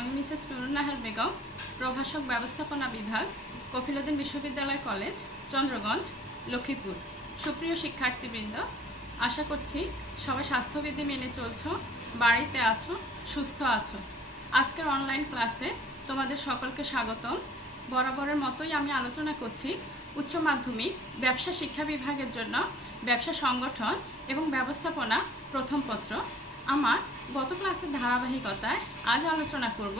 আমি মিসেস নুরুন্নাহার বেগম, প্রভাষক ব্যবস্থাপনা বিভাগ, কফিলউদ্দিন বিশ্ববিদ্যালয় কলেজ, চন্দ্রগঞ্জ, লক্ষ্মীপুর। সুপ্রিয় শিক্ষার্থীবৃন্দ, আশা করছি সবাই স্বাস্থ্যবিধি মেনে চলছো, বাড়িতে আছো, সুস্থ আছো। আজকের অনলাইন ক্লাসে তোমাদের সকলকে স্বাগতম। বরাবরের মতোই আমি আলোচনা করছি উচ্চ মাধ্যমিক ব্যবসা শিক্ষা বিভাগের জন্য ব্যবসা সংগঠন এবং ব্যবস্থাপনা প্রথম পত্র। আমার গত ক্লাসের ধারাবাহিকতায় আজ আলোচনা করব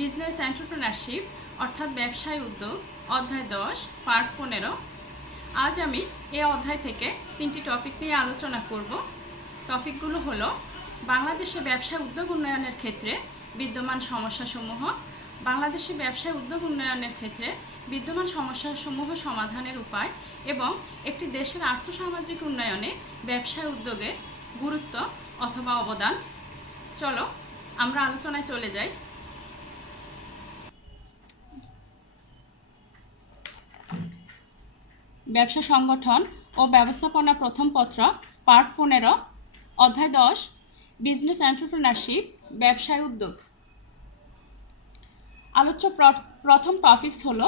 বিজনেস এন্টারপ্রেনারশিপ অর্থাৎ ব্যবসায় উদ্যোগ অধ্যায় 10 পার্ট 15। আজ আমি এই অধ্যায় থেকে 3টি টপিক নিয়ে আলোচনা করব। টপিকগুলো হলো বাংলাদেশে ব্যবসায় উদ্যোগ উন্নয়নের ক্ষেত্রে বিদ্যমান সমস্যাসমূহ, বাংলাদেশে ব্যবসায় উদ্যোগ উন্নয়নের ক্ষেত্রে বিদ্যমান সমস্যাসমূহ সমাধানের উপায় এবং একটি দেশের আর্থসামাজিক উন্নয়নে ব্যবসায় উদ্যোগের গুরুত্ব অথবা অবদান। চলো আমরা আলোচনায় চলে যাই। ব্যবসা সংগঠন ও ব্যবস্থাপনা প্রথম পত্র পার্ট 15 অধ্যায় 10 বিজনেস এন্টারপ্রেনারশিপ ব্যবসায় উদ্যোগ। আলোচ্য প্রথম টপিকস হলো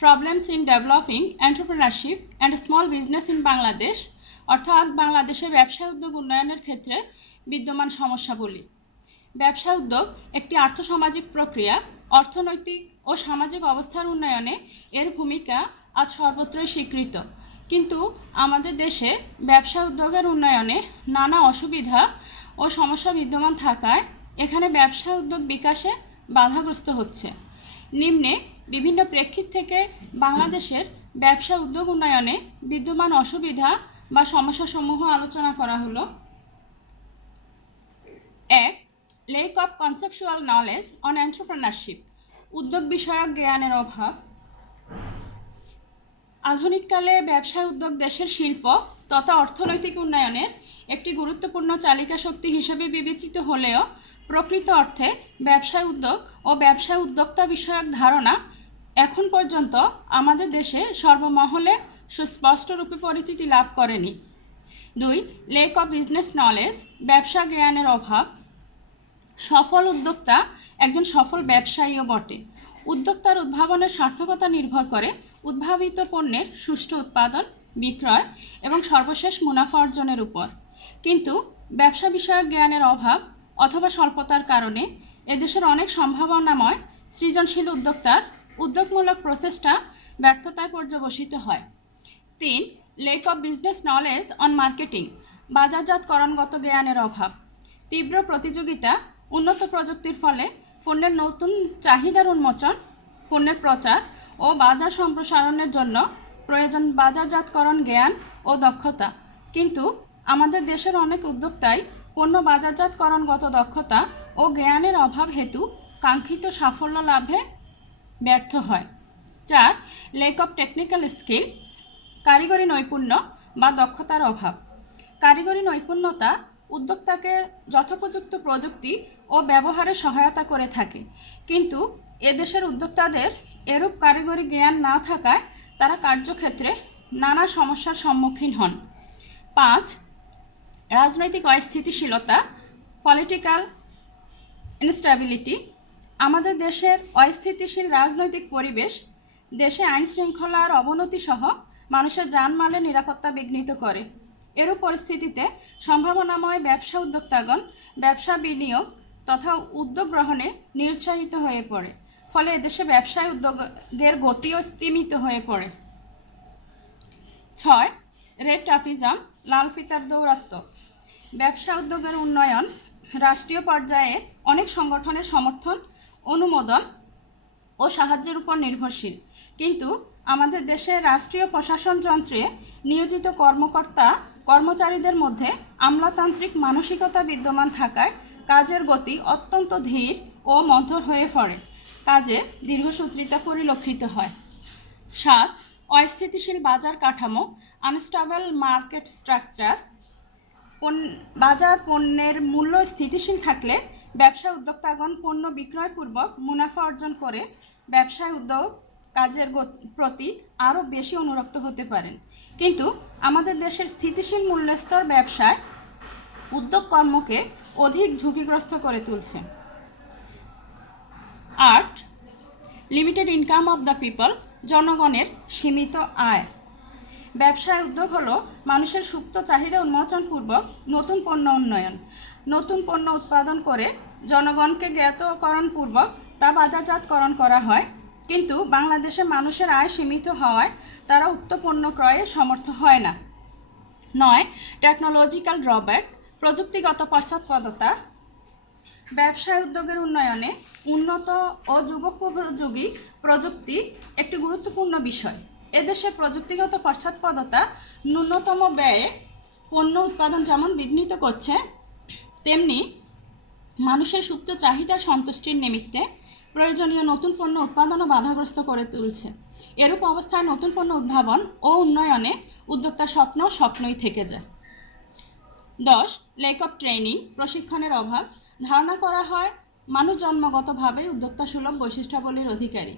problems in developing entrepreneurship and small business in Bangladesh, অর্থাৎ বাংলাদেশে ব্যবসা উদ্যোগ উন্নয়নের ক্ষেত্রে বিদ্যমান সমস্যাবলী। ব্যবসা উদ্যোগ একটি আর্থসামাজিক প্রক্রিয়া। অর্থনৈতিক ও সামাজিক অবস্থার উন্নয়নে এর ভূমিকা আজ সর্বত্রই স্বীকৃত, কিন্তু আমাদের দেশে ব্যবসা উদ্যোগের উন্নয়নে নানা অসুবিধা ও সমস্যা বিদ্যমান থাকায় এখানে ব্যবসা উদ্যোগ বিকাশে বাধাগ্রস্ত হচ্ছে। নিম্নে বিভিন্ন প্রেক্ষিত থেকে বাংলাদেশের ব্যবসা উদ্যোগ উন্নয়নে বিদ্যমান অসুবিধা বা সমস্যাসমূহ আলোচনা করা হলো। 1. Lake of conceptual knowledge on entrepreneurship, উদ্যোগ বিষয়ক জ্ঞানের অভাব। আধুনিককালে ব্যবসায় উদ্যোগ দেশের শিল্প তথা অর্থনৈতিক উন্নয়নের একটি গুরুত্বপূর্ণ চালিকা শক্তি হিসেবে বিবেচিত হলেও প্রকৃত অর্থে ব্যবসায় উদ্যোগ ও ব্যবসায় উদ্যোক্তা বিষয়ক ধারণা এখন পর্যন্ত আমাদের দেশে সর্বমহলে সুস্পষ্ট রূপে পরিচিতি লাভ করেনি। 2. লেক অফ বিজনেস নলেজ, ব্যবসা জ্ঞানের অভাব। সফল উদ্যোক্তা একজন সফল ব্যবসায়ীও বটে। উদ্যোক্তার উদ্ভাবনের সার্থকতা নির্ভর করে উদ্ভাবিত পণ্যের সুষ্ঠু উৎপাদন, বিক্রয় এবং সর্বশেষ মুনাফা অর্জনের উপর। কিন্তু ব্যবসা বিষয়ক জ্ঞানের অভাব অথবা স্বল্পতার কারণে এদেশের অনেক সম্ভাবনাময় সৃজনশীল উদ্যোক্তার উদ্যোগমূলক প্রচেষ্টা ব্যর্থতায় পর্যবসিত হয়। 3. Lack of business knowledge on marketing, বাজারজাতকরণগত জ্ঞানের অভাব। তীব্র প্রতিযোগিতা, উন্নত প্রযুক্তির ফলে পণ্যের নতুন চাহিদার উন্মোচন, পণ্যের প্রচার ও বাজার সম্প্রসারণের জন্য প্রয়োজন বাজারজাতকরণ জ্ঞান ও দক্ষতা, কিন্তু আমাদের দেশের অনেক উদ্যোক্তাই পণ্য বাজারজাতকরণগত দক্ষতা ও জ্ঞানের অভাব হেতু কাঙ্ক্ষিত সাফল্য লাভে ব্যর্থ হয়। 4. লেক অফ টেকনিক্যাল স্কিল, কারিগরি নৈপুণ্য বা দক্ষতার অভাব। কারিগরি নৈপুণ্যতা উদ্যোক্তাকে যথোপযুক্ত প্রযুক্তি ও ব্যবহারে সহায়তা করে থাকে, কিন্তু এদেশের উদ্যোক্তাদের এরূপ কারিগরি জ্ঞান না থাকায় তারা কার্যক্ষেত্রে নানা সমস্যার সম্মুখীন হন। 5. রাজনৈতিক অস্থিতিশীলতা, পলিটিক্যাল ইনস্ট্যাবিলিটি। আমাদের দেশের অস্থিতিশীল রাজনৈতিক পরিবেশ দেশে আইন শৃঙ্খলার অবনতি সহ মানুষের জানমালের নিরাপত্তা বিঘ্নিত করে। এরূপ পরিস্থিতিতে সম্ভাবনাময় ব্যবসা উদ্যোক্তাগণ ব্যবসা বিনিয়োগ তথা উদ্যোগ গ্রহণে নিরুৎসাহিত হয়ে পড়ে, ফলে এদেশে ব্যবসায় উদ্যোগের গতিও স্তিমিত হয়ে পড়ে। 6. রেড টাফিজম, লাল ফিতার দৌরাত্ম্য। ব্যবসা উদ্যোগের উন্নয়ন রাষ্ট্রীয় পর্যায়ে অনেক সংগঠনের সমর্থন, অনুমোদন ও সাহায্যের উপর নির্ভরশীল, কিন্তু আমাদের দেশে রাষ্ট্রীয় প্রশাসন যন্ত্রে নিয়োজিত কর্মচারীদের মধ্যে আমলাতান্ত্রিক মানসিকতা বিদ্যমান থাকায় কাজের গতি অত্যন্ত ধীর ও মন্থর হয়ে পড়ে, কাজে দীর্ঘসূত্রিতা পরিলক্ষিত হয়। 7. অস্থিতিশীল বাজার কাঠামো, আনস্টেবল মার্কেট স্ট্রাকচার। বাজার পণ্যের মূল্য স্থিতিশীল থাকলে ব্যবসা উদ্যোক্তাগণ পণ্য বিক্রয়পূর্বক মুনাফা অর্জন করে ব্যবসায় উদ্যোগ কাজের প্রতি আরও বেশি অনুরক্ত হতে পারেন, কিন্তু আমাদের দেশের স্থিতিশীল মূল্যস্তর ব্যবসায় উদ্যোগ কর্মকে অধিক ঝুঁকিগ্রস্ত করে তুলছে। 8. Limited income of the people, জনগণের সীমিত আয়। ব্যবসায় উদ্যোগ হলো মানুষের সুপ্ত চাহিদা উন্মোচনপূর্বক নতুন পণ্য উন্নয়ন। নতুন পণ্য উৎপাদন করে জনগণকে জ্ঞাতকরণপূর্বক তা বাজারজাতকরণ করা হয়, কিন্তু বাংলাদেশে মানুষের আয় সীমিত হওয়ায় তারা উক্ত পণ্য ক্রয়ে সমর্থ হয় না। 9. টেকনোলজিক্যাল ড্রব্যাক, প্রযুক্তিগত পশ্চাৎপদতা। ব্যবসায় উদ্যোগের উন্নয়নে উন্নত ও যুগোপযোগী প্রযুক্তি একটি গুরুত্বপূর্ণ বিষয়। এদেশে প্রযুক্তিগত পশ্চাৎপদতা ন্যূনতম ব্যয়ে পণ্য উৎপাদন যেমন বিঘ্নিত করছে, তেমনি মানুষের সুপ্ত চাহিদার সন্তুষ্টির নিমিত্তে প্রয়োজনীয় নতুন পণ্য উৎপাদনও বাধাগ্রস্ত করে তুলছে। এরূপ অবস্থায় নতুন পণ্য উদ্ভাবন ও উন্নয়নে উদ্যোক্তার স্বপ্নই থেকে যায়। 10. ল্যাক অফ ট্রেনিং, প্রশিক্ষণের অভাব। ধারণা করা হয় মানুষ জন্মগতভাবে উদ্যোক্তা সুলভ বৈশিষ্ট্যাবলীর অধিকারী।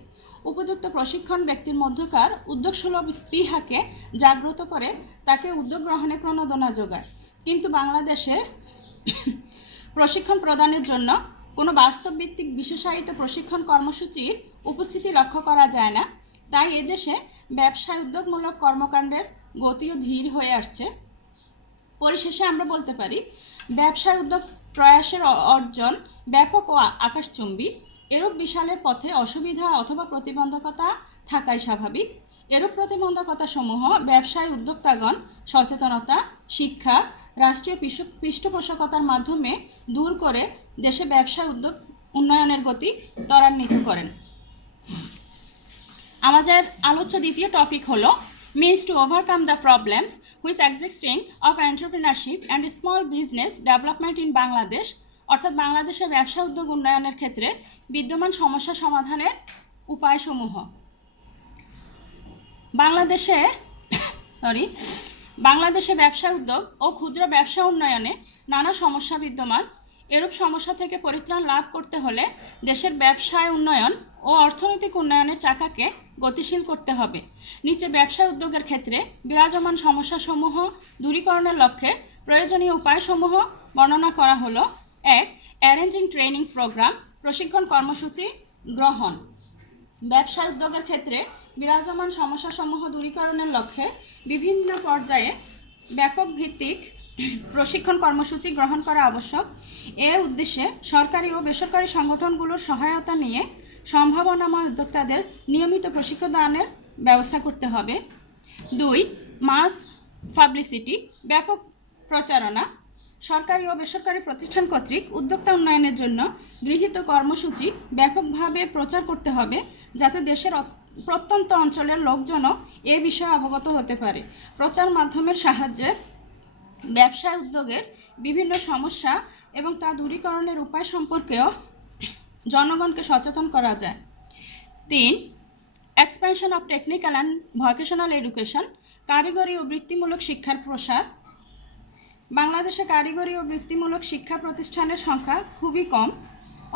উপযুক্ত প্রশিক্ষণ ব্যক্তির মধ্যকার উদ্যোগ সুলভ স্পৃহাকে জাগ্রত করে তাকে উদ্যোগ গ্রহণে প্রণোদনা যোগায়, কিন্তু বাংলাদেশে প্রশিক্ষণ প্রদানের জন্য কোনো বাস্তবভিত্তিক বিশেষায়িত প্রশিক্ষণ কর্মসূচির উপস্থিতি লক্ষ্য করা যায় না। তাই এদেশে ব্যবসায় উদ্যোগমূলক কর্মকাণ্ডের গতিও ধীর হয়ে আসছে। পরিশেষে আমরা বলতে পারি ব্যবসায় উদ্যোগ প্রয়াসের অর্জন ব্যাপক ও আকাশচুম্বী। এরূপ বিশালের পথে অসুবিধা অথবা প্রতিবন্ধকতা থাকাই স্বাভাবিক। এরূপ প্রতিবন্ধকতা সমূহ ব্যবসায় উদ্যোক্তাগণ সচেতনতা, শিক্ষা, রাষ্ট্রীয় পৃষ্ঠপোষকতার মাধ্যমে দূর করে দেশে ব্যবসায় উদ্যোগ উন্নয়নের গতি ত্বরান্বিত করেন। আমাদের আলোচ্য দ্বিতীয় টপিক হলো means to overcome the problems which existing of entrepreneurship and small business development in Bangladesh, অর্থাৎ বাংলাদেশে ব্যবসা উদ্যোগ উন্নয়নের ক্ষেত্রে বিদ্যমান সমস্যা সমাধানের উপায়সমূহ। বাংলাদেশে ব্যবসা উদ্যোগ ও ক্ষুদ্র ব্যবসা উন্নয়নে নানা সমস্যা বিদ্যমান। এরূপ সমস্যা থেকে পরিত্রাণ লাভ করতে হলে দেশের ব্যবসায় উন্নয়ন ও অর্থনৈতিক উন্নয়নের চাকাকে গতিশীল করতে হবে। নিচে ব্যবসা উদ্যোগের ক্ষেত্রে বিরাজমান সমস্যাসমূহ দূরীকরণের লক্ষ্যে প্রয়োজনীয় উপায়সমূহ বর্ণনা করা হলো। 1. অ্যারেঞ্জিং ট্রেনিং প্রোগ্রাম, প্রশিক্ষণ কর্মসূচি গ্রহণ। ব্যবসা উদ্যোগের ক্ষেত্রে বিরাজমান সমস্যাসমূহ দূরীকরণের লক্ষ্যে বিভিন্ন পর্যায়ে ব্যাপক ভিত্তিক প্রশিক্ষণ কর্মসূচি গ্রহণ করা আবশ্যক। এ উদ্দেশ্যে সরকারি ও বেসরকারি সংগঠনগুলোর সহায়তা নিয়ে সম্ভাবনাময় উদ্যোক্তাদের নিয়মিত প্রশিক্ষণ দানের ব্যবস্থা করতে হবে। 2. মাস পাবলিসিটি, ব্যাপক প্রচারণা। সরকারি ও বেসরকারি প্রতিষ্ঠান কর্তৃক উদ্যোক্তা উন্নয়নের জন্য গৃহীত কর্মসূচি ব্যাপকভাবে প্রচার করতে হবে, যাতে দেশের প্রত্যন্ত অঞ্চলের লোকজনও এ বিষয়ে অবগত হতে পারে। প্রচার মাধ্যমের সাহায্যে ব্যবসায় উদ্যোগের বিভিন্ন সমস্যা এবং তা দূরীকরণের উপায় সম্পর্কেও জনগণকে সচেতন করা যায়। 3. Expansion of technical and vocational education, কারিগরি ও বৃত্তিমূলক শিক্ষার প্রসার। বাংলাদেশে কারিগরি ও বৃত্তিমূলক শিক্ষা প্রতিষ্ঠানের সংখ্যা খুবই কম,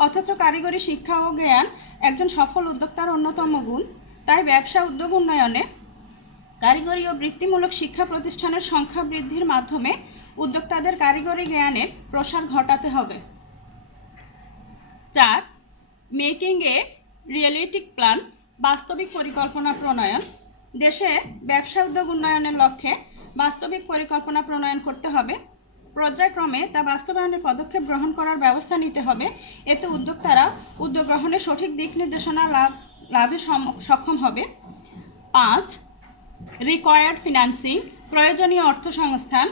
অথচ কারিগরি শিক্ষা ও জ্ঞান একজন সফল উদ্যোক্তার অন্যতম গুণ। তাই ব্যবসা উদ্যোগ উন্নয়নে কারিগরি ও বৃত্তিমূলক শিক্ষা প্রতিষ্ঠানের সংখ্যা বৃদ্ধির মাধ্যমে উদ্যোক্তাদের কারিগরি জ্ঞানের প্রসার ঘটাতে হবে। 4. মেকিং এ রিয়েলিস্টিক প্ল্যান, বাস্তবিক পরিকল্পনা প্রণয়ন। দেশে ব্যবসা উদ্যোগ উন্নয়নের লক্ষ্যে বাস্তবিক পরিকল্পনা প্রণয়ন করতে হবে। পর্যায়ক্রমে তা বাস্তবায়নের পদক্ষেপ গ্রহণ করার ব্যবস্থা নিতে হবে। এতে উদ্যোক্তারা উদ্যোগ গ্রহণের সঠিক দিক নির্দেশনা লাভে সক্ষম হবে। 5. রিকোয়ার্ড ফিন্যান্সিং, প্রয়োজনীয় অর্থ সংস্থান।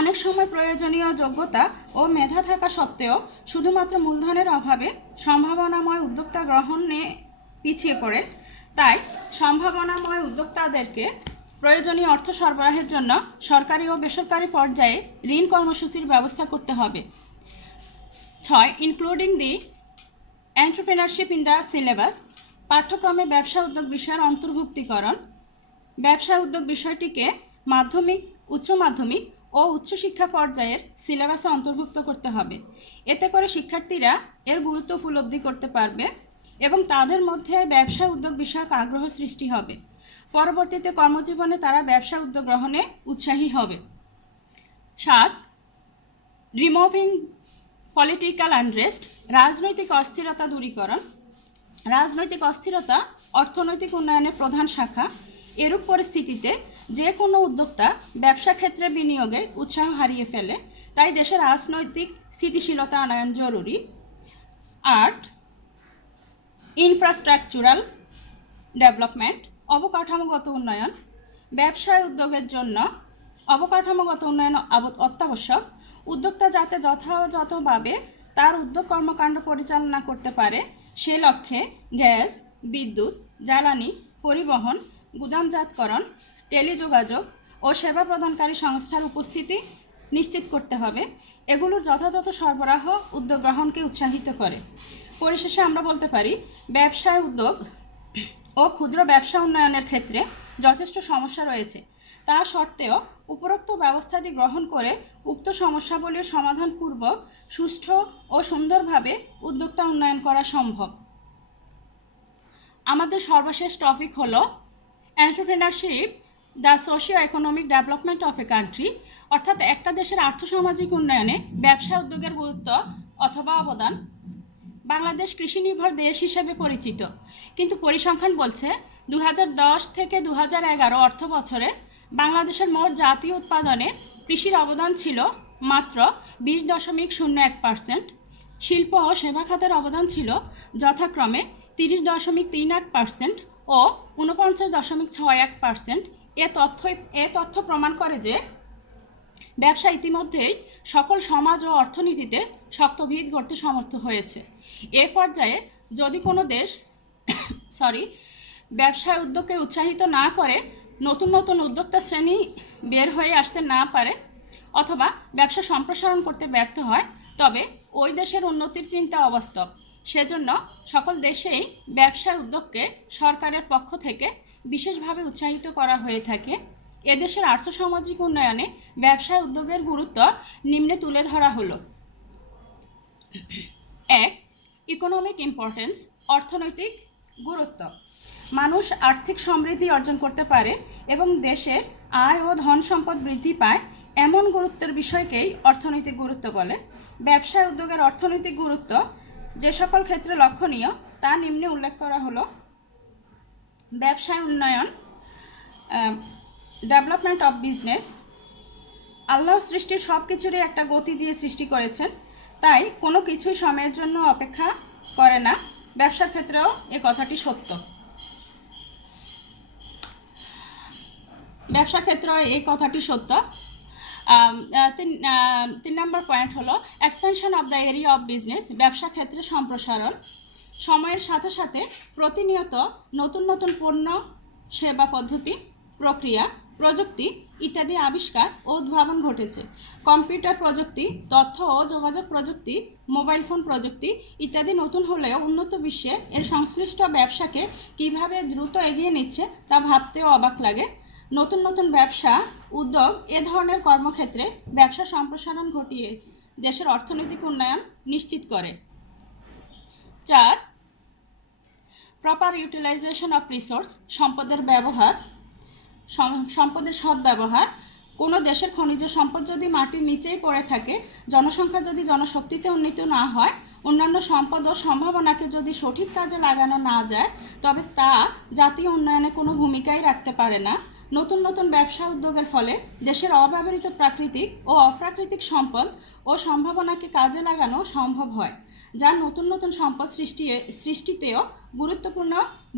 অনেক সময় প্রয়োজনীয় যোগ্যতা ও মেধা থাকা সত্ত্বেও শুধুমাত্র মূলধনের অভাবে সম্ভাবনাময় উদ্যোক্তা গ্রহণে পিছিয়ে পড়ে। তাই সম্ভাবনাময় উদ্যোক্তাদেরকে প্রয়োজনীয় অর্থ সরবরাহের জন্য সরকারি ও বেসরকারি পর্যায়ে ঋণ কর্মসূচির ব্যবস্থা করতে হবে। 6. Including the entrepreneurship in the syllabus, পাঠ্যক্রমে ব্যবসা উদ্যোগ বিষয়ের অন্তর্ভুক্তিকরণ। ব্যবসা উদ্যোগ বিষয়টিকে মাধ্যমিক, উচ্চ মাধ্যমিক ও উচ্চশিক্ষা পর্যায়ের সিলেবাসে অন্তর্ভুক্ত করতে হবে। এতে করে শিক্ষার্থীরা এর গুরুত্ব উপলব্ধি করতে পারবে এবং তাদের মধ্যে ব্যবসা উদ্যোগ বিষয়ক আগ্রহ সৃষ্টি হবে। পরবর্তীতে কর্মজীবনে তারা ব্যবসা উদ্যোগ গ্রহণে উৎসাহী হবে। 7. রিমুভিং পলিটিক্যাল আনরেস্ট, রাজনৈতিক অস্থিরতা দূরীকরণ। রাজনৈতিক অস্থিরতা অর্থনৈতিক উন্নয়নের প্রধান শাখা। এরূপ পরিস্থিতিতে যে কোনো উদ্যোক্তা ব্যবসা ক্ষেত্রে বিনিয়োগে উৎসাহ হারিয়ে ফেলে। তাই দেশের রাজনৈতিক স্থিতিশীলতা আনয়ন জরুরি। 8, ইনফ্রাস্ট্রাকচারাল ডেভেলপমেন্ট, অবকাঠামোগত উন্নয়ন। ব্যবসায় উদ্যোগের জন্য অবকাঠামোগত উন্নয়ন অত্যাবশ্যক। উদ্যোক্তা যাতে যথাযথভাবে তার উদ্যোগ কর্মকাণ্ড পরিচালনা করতে পারে সে লক্ষ্যে গ্যাস, বিদ্যুৎ, জ্বালানি, পরিবহন, গুদামজাতকরণ, টেলিযোগাযোগ ও সেবা প্রদানকারী সংস্থার উপস্থিতি নিশ্চিত করতে হবে। এগুলোর যথাযথ সরবরাহ উদ্যোগ গ্রহণকে উৎসাহিত করে। পরিশেষে আমরা বলতে পারি ব্যবসায় উদ্যোগ ও ক্ষুদ্র ব্যবসা উন্নয়নের ক্ষেত্রে যথেষ্ট সমস্যা রয়েছে। তা সত্ত্বেও উপরোক্ত ব্যবস্থাটি গ্রহণ করে উক্ত সমস্যাবলীর সমাধানপূর্বক সুষ্ঠু ও সুন্দরভাবে উদ্যোক্তা উন্নয়ন করা সম্ভব। আমাদের সর্বশেষ টপিক হলো entrepreneurship, the socio economic development of a country, অর্থাৎ একটা দেশের আর্থসামাজিক উন্নয়নে ব্যবসা উদ্যোগের গুরুত্ব অথবা অবদান। বাংলাদেশ কৃষি নির্ভর দেশ হিসেবে পরিচিত, কিন্তু পরিসংখ্যান বলছে 2010 থেকে 2011 অর্থ বছরে বাংলাদেশের মোট জাতীয় উৎপাদনে কৃষির অবদান ছিল মাত্র 20.01%। শিল্প ও সেবা খাতের অবদান ছিল যথাক্রমে 30.38% ও 49.61%। এ তথ্য প্রমাণ করে যে ব্যবসা ইতিমধ্যেই সকল সমাজ ও অর্থনীতিতে শক্ত ভিত গড়তে সমর্থ হয়েছে। এ পর্যায়ে যদি কোনো দেশ ব্যবসায় উদ্যোগকে উৎসাহিত না করে, নতুন নতুন উদ্যোক্তা শ্রেণী বের হয়ে আসতে না পারে অথবা ব্যবসা সম্প্রসারণ করতে ব্যর্থ হয়, তবে ওই দেশের উন্নতির চিন্তা অবাস্তব। সেজন্য সকল দেশেই ব্যবসায় উদ্যোগকে সরকারের পক্ষ থেকে বিশেষভাবে উৎসাহিত করা হয়ে থাকে। এদেশের আর্থসামাজিক উন্নয়নে ব্যবসায় উদ্যোগের গুরুত্ব নিম্নে তুলে ধরা হলো। 1, ইকোনমিক ইম্পর্টেন্স, অর্থনৈতিক গুরুত্ব। মানুষ আর্থিক সমৃদ্ধি অর্জন করতে পারে এবং দেশের আয় ও ধন সম্পদ বৃদ্ধি পায়, এমন গুরুত্বের বিষয়কেই অর্থনৈতিক গুরুত্ব বলে। ব্যবসায় উদ্যোগের অর্থনৈতিক গুরুত্ব যে সকল ক্ষেত্রে লক্ষণীয় তা নিম্নে উল্লেখ করা হলো। ব্যবসায় উন্নয়ন, ডেভেলপমেন্ট অফ বিজনেস। আল্লাহ সৃষ্টির সব কিছুরই একটা গতি দিয়ে সৃষ্টি করেছেন, তাই কোনো কিছুই সময়ের জন্য অপেক্ষা করে না। ব্যবসার ক্ষেত্রেও এ কথাটি সত্য। ব্যবসার ক্ষেত্রেও এই কথাটি সত্য। 3 নম্বর পয়েন্ট হলো expansion of the area of business, ব্যবসা ক্ষেত্রে সম্প্রসারণ। সময়ের সাথে সাথে প্রতিনিয়ত নতুন নতুন পণ্য, সেবা পদ্ধতি, প্রক্রিয়া, প্রযুক্তি ইত্যাদি আবিষ্কার ও উদ্ভাবন ঘটেছে। কম্পিউটার প্রযুক্তি, তথ্য ও যোগাযোগ প্রযুক্তি, মোবাইল ফোন প্রযুক্তি ইত্যাদি নতুন হলেও উন্নত বিশ্বে এর সংশ্লিষ্ট ব্যবসাকে কীভাবে দ্রুত এগিয়ে নিচ্ছে তা ভাবতেও অবাক লাগে। নতুন নতুন ব্যবসা উদ্যোগ এ ধরনের কর্মক্ষেত্রে ব্যবসা সম্প্রসারণ ঘটিয়ে দেশের অর্থনৈতিক উন্নয়ন নিশ্চিত করে। 4, প্রপার ইউটিলাইজেশন অফ রিসোর্স, সম্পদের ব্যবহার, সম্পদের সদ্ব্যবহার। কোনো দেশের খনিজ সম্পদ যদি মাটির নিচেই পড়ে থাকে, জনসংখ্যা যদি জনশক্তিতে উন্নীত না হয়, অন্যান্য সম্পদ ও সম্ভাবনাকে যদি সঠিক কাজে লাগানো না যায়, তবে তা জাতীয় উন্নয়নে কোনো ভূমিকাই রাখতে পারে না। নতুন নতুন ব্যবসা উদ্যোগের ফলে দেশের অব্যবহৃত প্রাকৃতিক ও অপ্রাকৃতিক সম্পদ ও সম্ভাবনাকে কাজে লাগানো সম্ভব হয়, যা নতুন নতুন সম্পদ সৃষ্টিতেও গুরুত্বপূর্ণ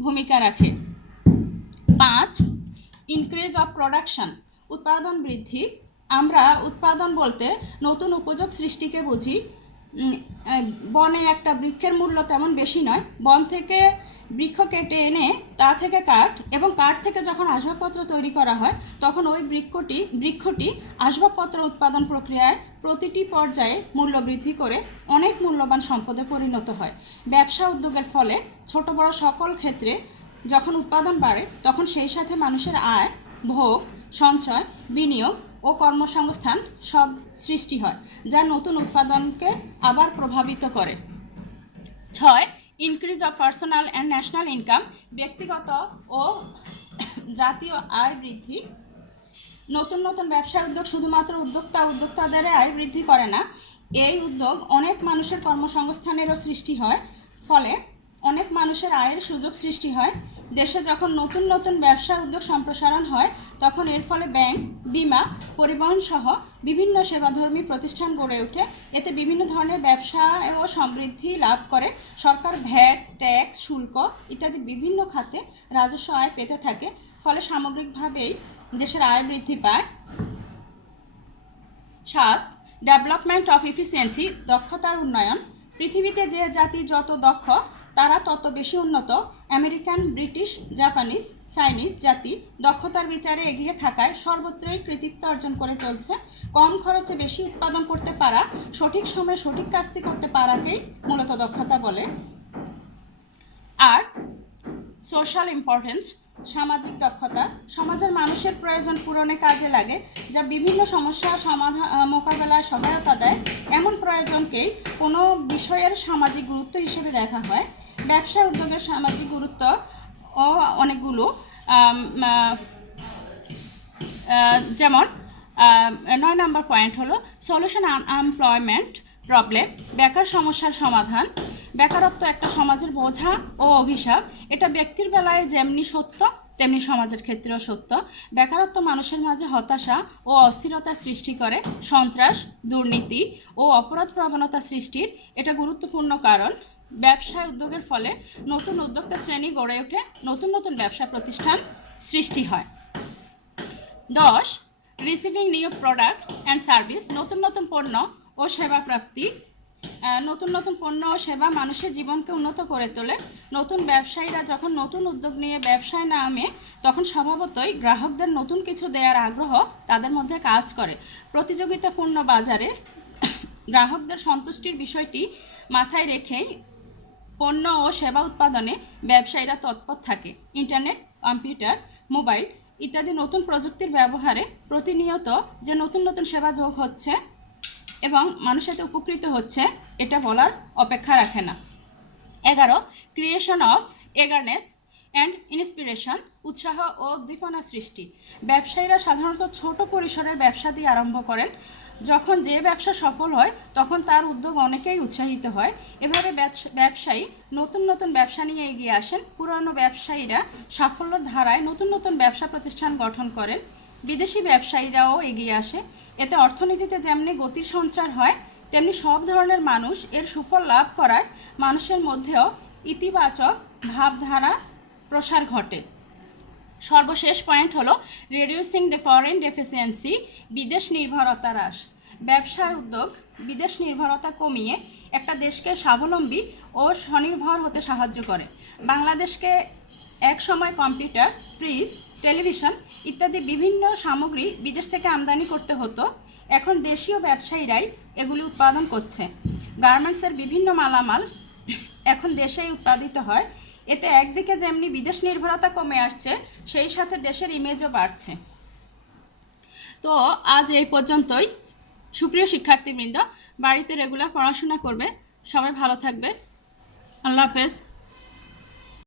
ভূমিকা রাখে। 5, ইনক্রিজ অফ প্রোডাকশন, উৎপাদন বৃদ্ধি। আমরা উৎপাদন বলতে নতুন উপযোগ সৃষ্টিকে বুঝি। বনে একটা বৃক্ষের মূল্য তেমন বেশি নয়। বন থেকে বৃক্ষ কেটে এনে তা থেকে কাঠ এবং কাঠ থেকে যখন আসবাবপত্র তৈরি করা হয়, তখন ওই বৃক্ষটি আসবাবপত্র উৎপাদন প্রক্রিয়ায় প্রতিটি পর্যায়ে মূল্য বৃদ্ধি করে অনেক মূল্যবান সম্পদে পরিণত হয়। ব্যবসা উদ্যোগের ফলে ছোট বড় সকল ক্ষেত্রে যখন উৎপাদন বাড়ে, তখন সেই সাথে মানুষের আয়, ভোগ, সঞ্চয়, বিনিয়োগ ও কর্মসংস্থান সব সৃষ্টি হয়, যা নতুন উৎপাদনকে আবার প্রভাবিত করে। 6, increase of personal and national income, ব্যক্তিগত ও জাতীয় আয় বৃদ্ধি। নতুন নতুন ব্যবসায় উদ্যোগ শুধুমাত্র উদ্যোক্তাদের আয় বৃদ্ধি করে না, এই উদ্যোগ অনেক মানুষের কর্মসংস্থানেরও সৃষ্টি হয়। ফলে অনেক মানুষের আয়ের সুযোগ সৃষ্টি হয়। দেশে যখন নতুন নতুন ব্যবসা উদ্যোগ সম্প্রসারণ হয় তখন এর ফলে ব্যাংক, বিমা, পরিবহন সহ বিভিন্ন সেবাধর্মী প্রতিষ্ঠান গড়ে ওঠে। এতে বিভিন্ন ধরনের ব্যবসা ও সমৃদ্ধি লাভ করে। সরকার ভ্যাট, ট্যাক্স, শুল্ক ইত্যাদি বিভিন্ন খাতে রাজস্ব আয় পেতে থাকে, ফলে সামগ্রিকভাবেই দেশের আয় বৃদ্ধি পায়। 7. ডেভেলপমেন্ট অফ এফিসিয়েন্সি, দক্ষতার উন্নয়ন। পৃথিবীতে যে জাতি যত দক্ষ তারা তত বেশি উন্নত। আমেরিকান, ব্রিটিশ, জাপানিজ, চাইনিজ জাতি দক্ষতার বিচারে এগিয়ে থাকায় সর্বত্রই কৃতিত্ব অর্জন করে চলছে। কম খরচে বেশি উৎপাদন করতে পারা, সঠিক সময়ে সঠিক কাজটি করতে পারাকেই মূলত দক্ষতা বলে। আর সোশ্যাল ইম্পর্টেন্স, সামাজিক দক্ষতা, সমাজের মানুষের প্রয়োজন পূরণে কাজে লাগে, যা বিভিন্ন সমস্যা মোকাবেলায় সহায়তা দেয়। এমন প্রয়োজনকেই কোনো বিষয়ের সামাজিক গুরুত্ব হিসেবে দেখা হয়। ব্যবসা উদ্যোগের সামাজিক গুরুত্ব ও অনেকগুলো, যেমন 9 নম্বর পয়েন্ট হলো সলিউশন আনএমপ্লয়মেন্ট প্রবলেম, বেকার সমস্যার সমাধান। বেকারত্ব একটা সমাজের বোঝা ও অভিশাপ। এটা ব্যক্তির বেলায় যেমনি সত্য তেমনি সমাজের ক্ষেত্রেও সত্য। বেকারত্ব মানুষের মাঝে হতাশা ও অস্থিরতার সৃষ্টি করে। সন্ত্রাস, দুর্নীতি ও অপরাধ প্রবণতা সৃষ্টির এটা গুরুত্বপূর্ণ কারণ। ব্যবসায় উদ্যোগের ফলে নতুন উদ্যোক্তা শ্রেণী গড়ে ওঠে, নতুন নতুন ব্যবসা প্রতিষ্ঠান সৃষ্টি হয়। 10. Receiving new products and service, নতুন নতুন পণ্য ও সেবা প্রাপ্তি। নতুন নতুন পণ্য ও সেবা মানুষের জীবনকে উন্নত করে তোলে। নতুন ব্যবসায়ীরা যখন নতুন উদ্যোগ নিয়ে ব্যবসায় নামে তখন স্বভাবতই গ্রাহকদের নতুন কিছু দেওয়ার আগ্রহ তাদের মধ্যে কাজ করে। প্রতিযোগিতাপূর্ণ বাজারে গ্রাহকদের সন্তুষ্টির বিষয়টি মাথায় রেখেই পণ্য ও সেবা উৎপাদনে ব্যবসায়ীরা তৎপর থাকে। ইন্টারনেট, কম্পিউটার, মোবাইল ইত্যাদি নতুন প্রযুক্তির ব্যবহারে প্রতিনিয়ত যে নতুন নতুন সেবা যোগ হচ্ছে এবং মানুষ এতে উপকৃত হচ্ছে, এটা বলার অপেক্ষা রাখে না। 11. ক্রিয়েশন অফ এগারনেস অ্যান্ড ইন্সপিরেশন, উৎসাহ ও উদ্দীপনা সৃষ্টি। ব্যবসায়ীরা সাধারণত ছোট পরিসরের ব্যবসা দিয়ে আরম্ভ করেন। যখন যে ব্যবসা সফল হয় তখন তার উদ্যোগ অনেকেই উৎসাহিত হয়। এভাবে ব্যবসায়ী নতুন নতুন ব্যবসা নিয়ে এগিয়ে আসেন। পুরনো ব্যবসায়ীরা সাফল্যের ধারায় নতুন নতুন ব্যবসা প্রতিষ্ঠান গঠন করেন। বিদেশি ব্যবসায়ীরাও এগিয়ে আসে। এতে অর্থনীতিতে যেমনি গতির সঞ্চার হয় তেমনি সব ধরনের মানুষ এর সুফল লাভ করায় মানুষের মধ্যেও ইতিবাচক ভাবধারা প্রসার ঘটে। সর্বশেষ পয়েন্ট হলো রিডিউসিং দ্য ফরেন ডেফিসিয়েন্সি, বিদেশ নির্ভরতা হ্রাস। ব্যবসায় উদ্যোগ বিদেশ নির্ভরতা কমিয়ে একটা দেশকে স্বাবলম্বী ও স্বনির্ভর হতে সাহায্য করে। বাংলাদেশকে এক সময় কম্পিউটার, ফ্রিজ, টেলিভিশন ইত্যাদি বিভিন্ন সামগ্রী বিদেশ থেকে আমদানি করতে হতো। এখন দেশীয় ব্যবসায়ীরাই এগুলি উৎপাদন করছে। গার্মেন্টসের বিভিন্ন মালামাল এখন দেশেই উৎপাদিত হয়। এতে একদিকে যেমনি বিদেশ নির্ভরতা কমে আসছে, সেই সাথে দেশের ইমেজও বাড়ছে। তো আজ এই পর্যন্তই। সুপ্রিয় শিক্ষার্থীবৃন্দ, বাড়িতে রেগুলার পড়াশোনা করবে। সবাই ভালো থাকবে। আল্লাহ হাফেজ।